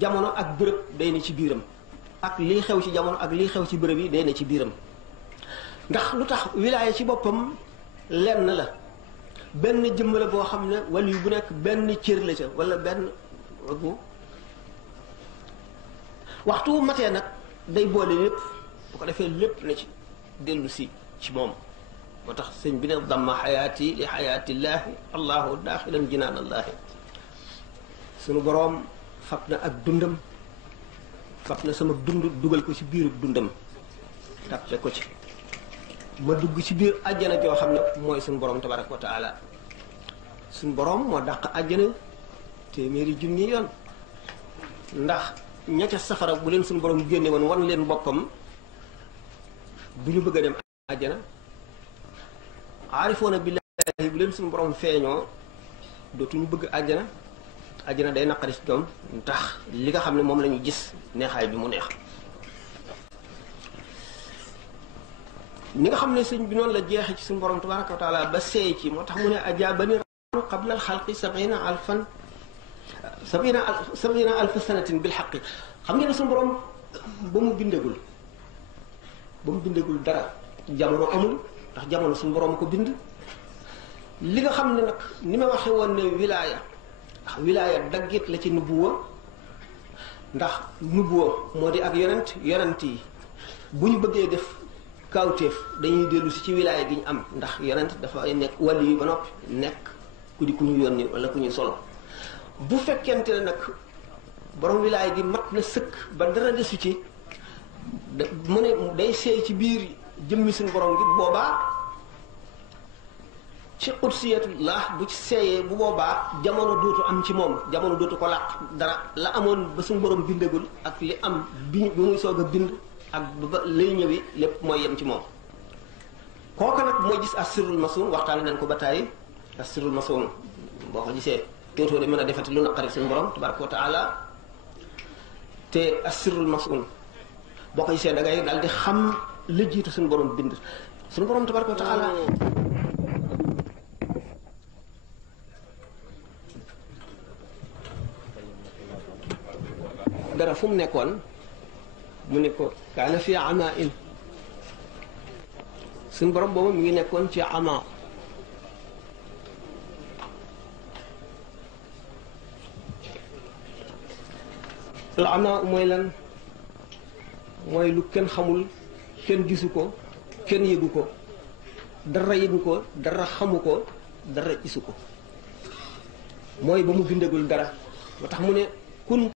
jamono ak bërëb day ne ci biiram ak lii xew ci jamono ak lii xew ci bërëb yi day ne ci biiram ndax lu tax wilaaya ci boppam lenn la benn jëmm la boo xam ne wala yu bu nekk benn cër la ca wala benn waxtu wu matee nag day boole lépp bu ko defee lépp na ci dellu si ci moom moo tax sëñ bi ne damma xayaati li xayaatillaahi allahu daaxilan jinaan allaahi sunu boroom fab na ak dundam fab na sama dund dugal ko ci biiru dundam tàppe ko ci ma dugg ci biir àjjana joo xam ne mooy suñu borom tabaraka wa taala suñu borom moo dàq àjjana téeméeri junni yoon ndax ña ca safara bu leen suñu borom génne woon wan leen boppam du ñu bëgg a dem àjjana aarifoona billaahi bu leen suñu borom feeñoo dootuñu bëgg àjjana àjjana day naqari ci doom tax li nga xam ne moom la ñu gis neexaay bi mu neex ni nga xam ne sëñ bi noonu la jeexe ci suñu borom tabaraka wa taala ba seey ci moo tax mu ne ajaabani rahmaanu qabla alxalqi sabina alfa sanatin bil xaqi xam ngeen ne suñu borom ba mu bindagul dara jamono amul ndax jamono suñu borom ko bind li nga xam ne nag ni ma waxe woon ne wilaaya ndax wilaaya daggit la ci nubuwa ndax nubuwa moo di ak yonent yi bu ñu bëggee def kawteef dañuy dellu si ci wilaaya gi ñu am ndax yonent dafa nekk wàllu yi ba noppi nekk ku di ku ñu yónni wala ku ñu solo bu fekkente ne nag borom wilaaya gi mat na sëkk ba dara desu ci mu ne day seey ci biir jëmmi suñu borom gi boobaa ci qudsiyatullah bu ci seeyee bu boobaa jamono dootu am ci moom jamono dootu ko làq dara la amoon ba suñu borom bindagul ak li am bi muy soog a bind ak ba lay ñëwi lépp mooy yem ci moom kooku nag mooy gis assirul masun waxtaane nañ ko ba tàyyi assirul masun boo ko gisee dootoo de mën a defati lu naqari suñu borom tabaraka wa taala te assirul masun boo ko gisee da ngay daal di xam la jiitu suñu borom bind suñu borom tabaraka wa taala dara fu mu nekkoon mu ne ko kaana fi ama in suñ borom boobu mi ngi nekkoon ci ama al ama mooy lan mooy lu kenn xamul kenn gisu ko kenn yëgu ko dara yëgu ko dara xamu ko dara gisu ko mooy ba mu bindagul dara moo tax mu ne kun